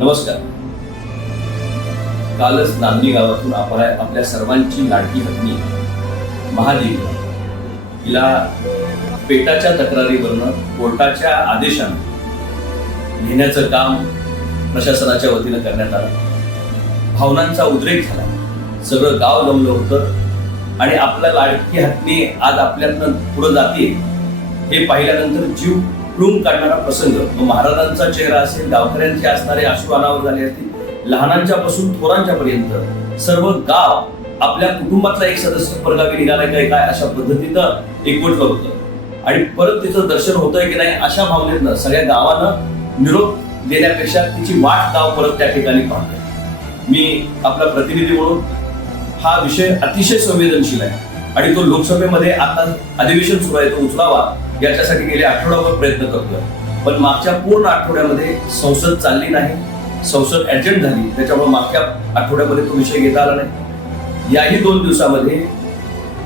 नमस्कार कालच नांदी गावातून आपण आपल्या सर्वांची लाडकी हत्नी महादेव हिला पेटाच्या तक्रारीवरनं कोर्टाच्या आदेशानं घेण्याचं काम प्रशासनाच्या वतीनं करण्यात आलं भावनांचा उद्रेक झाला सगळं गाव लमलं होतं आणि आपल्या लाडकी हत्नी आज आपल्यातनं पुढं जाते हे पाहिल्यानंतर जीव प्लूम काढणारा प्रसंग महाराजांचा चेहरा असेल गावकऱ्यांचे असणारे आशू अनावर झाले असतील लहानांच्यापासून थोरांच्या पर्यंत सर्व गाव आपल्या कुटुंबातला एक सदस्य परगावी निघाला काय काय अशा पद्धतीनं एकवटलं होतं आणि परत तिचं दर्शन होतंय की नाही अशा भावनेतनं सगळ्या गावानं निरोप देण्यापेक्षा तिची वाट गाव परत त्या ठिकाणी पाहतोय मी आपला प्रतिनिधी म्हणून हा विषय अतिशय संवेदनशील आहे आणि तो लोकसभेमध्ये आता अधिवेशन सुरू आहे तो उचलावा याच्यासाठी गेले आठवडाभर प्रयत्न करतोय पण मागच्या पूर्ण आठवड्यामध्ये संसद चालली नाही संसद एजंट झाली त्याच्यामुळे मागच्या आठवड्यामध्ये तो विषय घेता आला नाही याही दोन दिवसामध्ये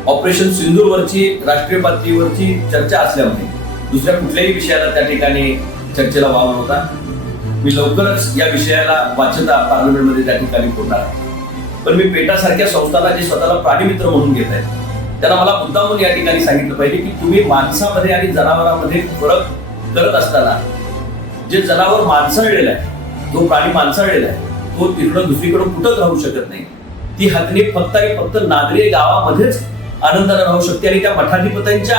ऑपरेशन सिंधूरवरची राष्ट्रीय पातळीवरची चर्चा असल्यामुळे दुसऱ्या कुठल्याही विषयाला त्या ठिकाणी चर्चेला वाव नव्हता मी लवकरच या विषयाला वाचता पार्लमेंटमध्ये त्या ठिकाणी फोडणार पण मी पेटासारख्या संस्थानाचे जे स्वतःला प्राणीमित्र म्हणून घेत आहेत त्यांना मला म्हणून या ठिकाणी सांगितलं पाहिजे की तुम्ही माणसामध्ये आणि जनावरांमध्ये फरक करत असताना जे जनावर माणसाळलेला आहे तो प्राणी माणसाळलेला आहे तो तिकडं दुसरीकडं कुठंच राहू शकत नाही ती हातणी फक्त आणि फक्त नागरी गावामध्येच आनंदाने राहू शकते आणि त्या मठाधिपत्यांच्या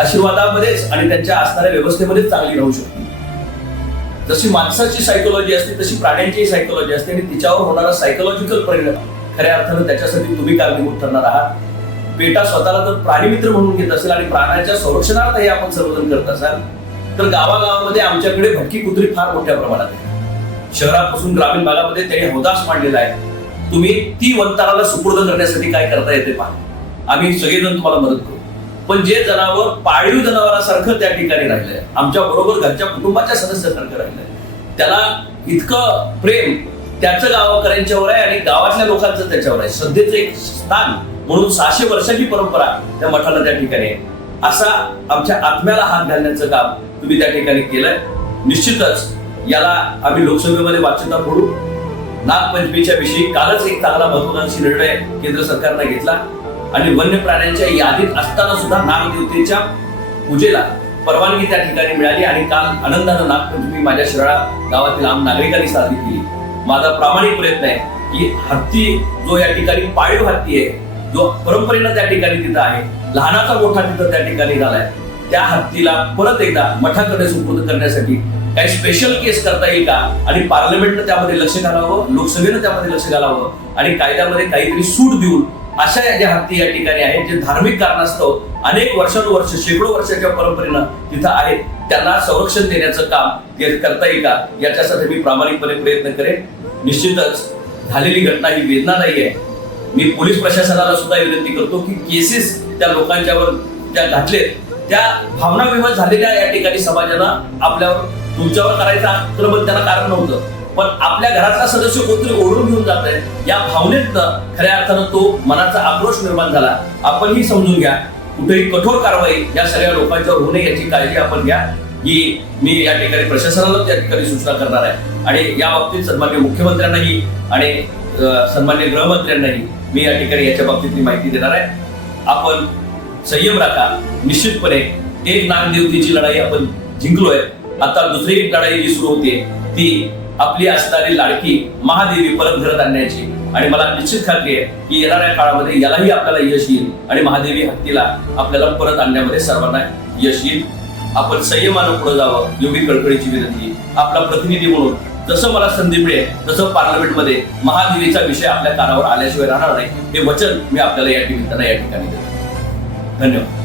आशीर्वादामध्येच आणि त्यांच्या असणाऱ्या व्यवस्थेमध्येच चांगली राहू शकते जशी माणसाची सायकोलॉजी असते तशी प्राण्यांचीही सायकोलॉजी असते आणि तिच्यावर होणारा सायकोलॉजिकल परिणाम खऱ्या अर्थानं त्याच्यासाठी तुम्ही कारणीभूत ठरणार आहात बेटा स्वतःला तर प्राणीमित्र म्हणून घेत असेल आणि प्राण्याच्या संरक्षणार्थही आपण सर्वजण करत असाल तर गावागावामध्ये आमच्याकडे भटकी कुत्री फार मोठ्या प्रमाणात आहे शहरापासून ग्रामीण भागामध्ये त्याने होदास मांडलेला आहे तुम्ही ती वंताराला सुपूर्द करण्यासाठी काय करता येते पहा आम्ही सगळेजण तुम्हाला मदत करू पण जे जनावर पाळीव जनावरासारखं त्या ठिकाणी राहिलंय आमच्या बरोबर घरच्या कुटुंबाच्या सदस्यासारखं आहे त्याला इतकं प्रेम त्याचं गावकऱ्यांच्यावर आहे आणि गावातल्या लोकांचं त्याच्यावर आहे सध्याचं एक स्थान म्हणून सहाशे वर्षाची परंपरा त्या मठाला त्या ठिकाणी आहे असा आमच्या आत्म्याला हात घालण्याचं काम तुम्ही त्या ठिकाणी केलंय निश्चितच याला आम्ही लोकसभेमध्ये वाच्यता फोडू नागपंचमीच्या विषयी कालच एक चांगला महत्वाकांक्षी निर्णय केंद्र सरकारनं घेतला आणि वन्य प्राण्यांच्या यादीत असताना सुद्धा नागदेवतेच्या पूजेला परवानगी त्या ठिकाणी मिळाली आणि काल आनंदानं नागपंचमी माझ्या शिराळा गावातील आम नागरिकांनी साजरी केली माझा प्रामाणिक प्रयत्न आहे की हत्ती जो या ठिकाणी पाळीव हत्ती आहे जो परंपरेनं त्या ठिकाणी तिथं आहे लहानाचा गोठा तिथं त्या ठिकाणी झालाय त्या हत्तीला परत एकदा मठाकडे सुपूर्द करण्यासाठी काही स्पेशल केस करता येईल का आणि पार्लमेंटनं त्यामध्ये लक्ष घालावं लोकसभेनं त्यामध्ये लक्ष घालावं आणि कायद्यामध्ये काहीतरी सूट देऊन अशा ज्या हत्ती या ठिकाणी आहेत जे धार्मिक कारणास्तव अनेक वर्षानुवर्ष शेकडो वर्षाच्या परंपरेनं तिथं आहेत त्यांना संरक्षण देण्याचं काम करता येईल का याच्यासाठी मी प्रामाणिकपणे प्रयत्न करेन निश्चितच झालेली घटना ही वेदनादायी आहे मी पोलीस प्रशासनाला सुद्धा विनंती करतो की केसेस त्या लोकांच्यावर ज्या घातलेत त्या भावना विवाह झालेल्या या ठिकाणी समाजाला आपल्यावर तुमच्यावर करायचं आक्रमण त्याला कारण नव्हतं पण आपल्या घरातला सदस्य कोणतरी ओढून घेऊन जात आहे या भावनेतनं खऱ्या अर्थानं तो मनाचा आक्रोश निर्माण झाला आपण ही समजून घ्या कुठेही कठोर कारवाई या सगळ्या लोकांच्यावर होऊ नये याची काळजी आपण घ्या ही मी या ठिकाणी प्रशासनाला त्या ठिकाणी सूचना करणार आहे आणि या बाबतीत सन्मान्य मुख्यमंत्र्यांनाही आणि सन्मान्य गृहमंत्र्यांनाही मी या ठिकाणी याच्या बाबतीतली माहिती देणार आहे आपण संयम राखा निश्चितपणे एक नागदेवतेची लढाई आपण जिंकलोय आता दुसरी एक लढाई जी सुरू होते ती आपली असणारी लाडकी महादेवी परत घरात आणण्याची आणि मला निश्चित खात्री आहे की येणाऱ्या काळामध्ये यालाही आपल्याला यश येईल आणि महादेवी हत्तीला आपल्याला परत आणण्यामध्ये सर्वांना यश येईल आपण संयमानं पुढे जावं योगी कळकळीची विनंती आपला प्रतिनिधी म्हणून जसं मला संधी मिळेल तसं पार्लमेंटमध्ये महादिनीचा विषय आपल्या कानावर आल्याशिवाय राहणार नाही हे वचन मी आपल्याला या निमित्तानं या ठिकाणी देतो धन्यवाद